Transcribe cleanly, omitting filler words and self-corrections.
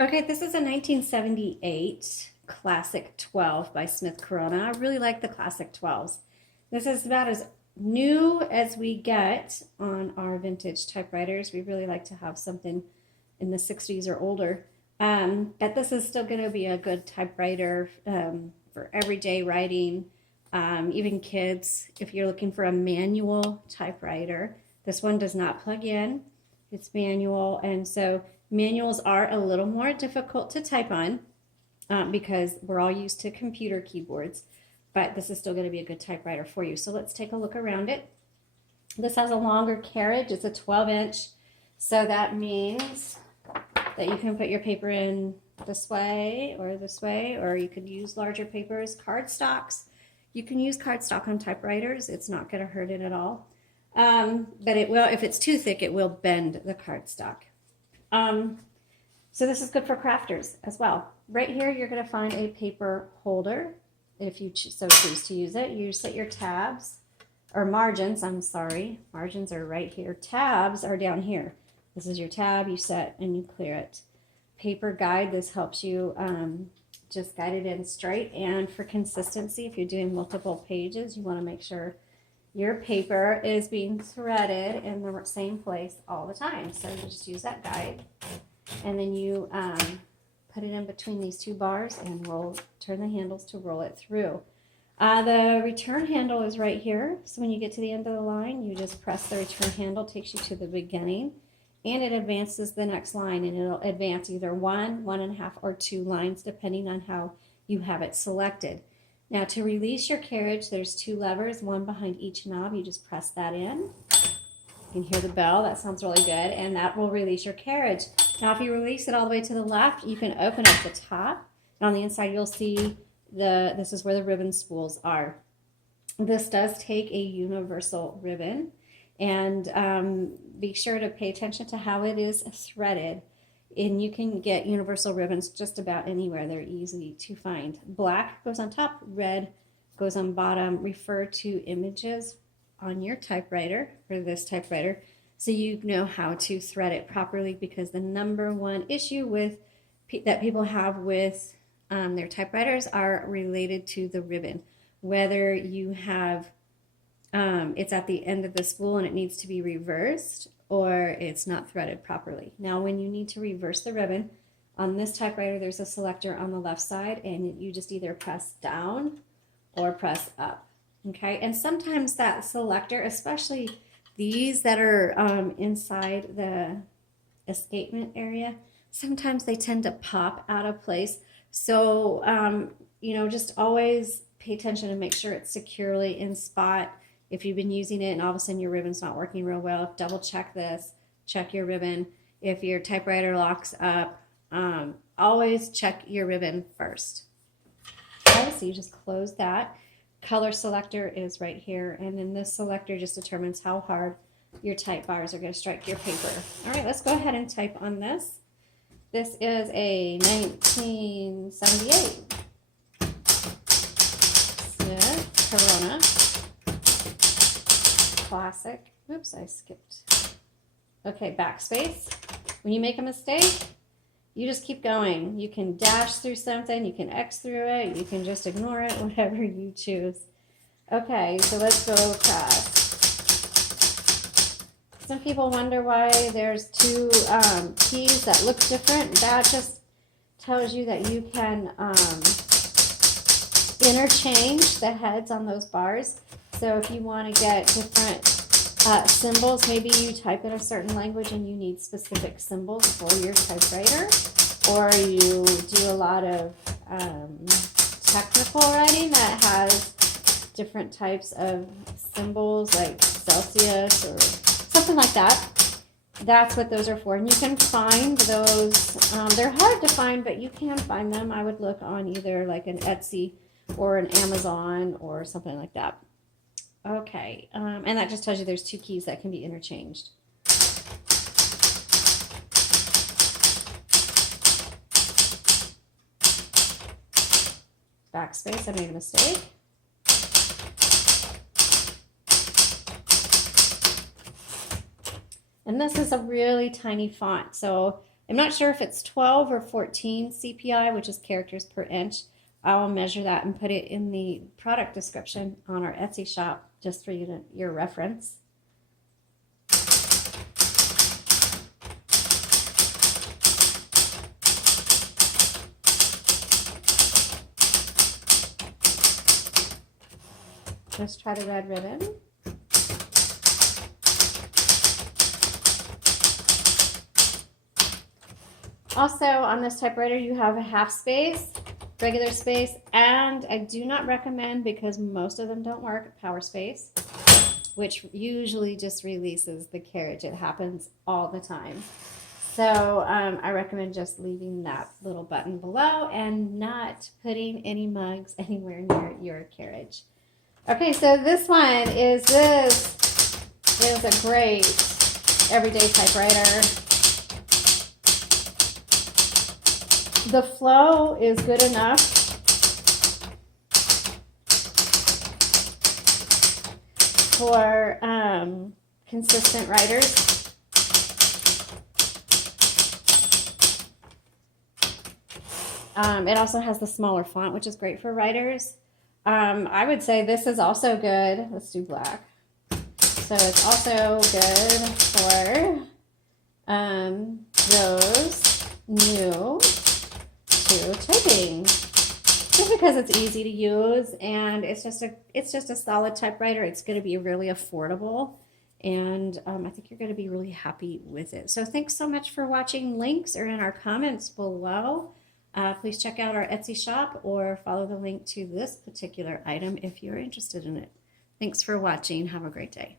Okay, this is a 1978 Classic 12 by Smith Corona. I really like the Classic 12s. This is about as new as we get on our vintage typewriters. We really like to have something in the 60s or older. But this is still going to be a good typewriter for everyday writing, even kids. If you're looking for a manual typewriter, this one does not plug in. It's manual, and so manuals are a little more difficult to type on because we're all used to computer keyboards, but this is still going to be a good typewriter for you. So let's take a look around it. This has a longer carriage. It's a 12-inch, so that means that you can put your paper in this way, or you could use larger papers. Cardstocks, you can use cardstock on typewriters. It's not going to hurt it at all. But it will, if it's too thick, it will bend the cardstock. So this is good for crafters as well. Right here, you're going to find a paper holder if you so choose to use it. You set your tabs, or margins, I'm sorry. Margins are right here. Tabs are down here. This is your tab. You set and you clear it. Paper guide, this helps you just guide it in straight. And for consistency, if you're doing multiple pages, you want to make sure your paper is being threaded in the same place all the time. So you just use that guide, and then you put it in between these two bars and turn the handles to roll it through. The return handle is right here. So when you get to the end of the line, you just press the return handle, takes you to the beginning, and it advances the next line, and it'll advance either 1, 1.5, or 2 lines, depending on how you have it selected. Now, to release your carriage, there's 2 levers, one behind each knob. You just press that in. You can hear the bell. That sounds really good, and that will release your carriage. Now, if you release it all the way to the left, you can open up the top, and on the inside, you'll see this is where the ribbon spools are. This does take a universal ribbon, and be sure to pay attention to how it is threaded. And you can get universal ribbons just about anywhere. They're easy to find. Black goes on top, red goes on bottom. Refer to images on your typewriter, or this typewriter, so you know how to thread it properly, because the number one issue that people have with their typewriters are related to the ribbon. Whether you have it's at the end of the spool and it needs to be reversed, or it's not threaded properly. Now, when you need to reverse the ribbon, on this typewriter, there's a selector on the left side, and you just either press down or press up, okay? And sometimes that selector, especially these that are inside the escapement area, sometimes they tend to pop out of place. So, just always pay attention and make sure it's securely in spot. If you've been using it and all of a sudden your ribbon's not working real well, double check this, check your ribbon. If your typewriter locks up, always check your ribbon first. Okay, so you just close that. Color selector is right here, and then this selector just determines how hard your type bars are going to strike your paper. All right, let's go ahead and type on this. This is a 1978 Smith Corona Classic. Oops, I skipped. Okay, Backspace. When you make a mistake, you just keep going. You can dash through something, you can X through it, you can just ignore it, whatever you choose. Okay, so let's go across. Some people wonder why there's 2 keys that look different. That just tells you that you can interchange the heads on those bars. So if you want to get different symbols, maybe you type in a certain language and you need specific symbols for your typewriter, or you do a lot of technical writing that has different types of symbols like Celsius or something like that. That's what those are for. And you can find those. They're hard to find, but you can find them. I would look on either like an Etsy or an Amazon or something like that. Okay, and that just tells you there's 2 keys that can be interchanged. Backspace, I made a mistake. And this is a really tiny font, so I'm not sure if it's 12 or 14 CPI, which is characters per inch. I'll measure that and put it in the product description on our Etsy shop just for your reference. Let's try the red ribbon. Also, on this typewriter, you have a half space, regular space, and I do not recommend, because most of them don't work, power space, which usually just releases the carriage. It happens all the time. So I recommend just leaving that little button below and not putting any mugs anywhere near your carriage. Okay, so this one is a great everyday typewriter. The flow is good enough for consistent writers. It also has the smaller font, which is great for writers. I would say this is also good. Let's do black. So it's also good for those new to typing, just because it's easy to use and it's just a solid typewriter. It's going to be really affordable, and I think you're going to be really happy with it. So thanks so much for watching. Links are in our comments below. Please check out our Etsy shop or follow the link to this particular item if you're interested in it. Thanks for watching. Have a great day.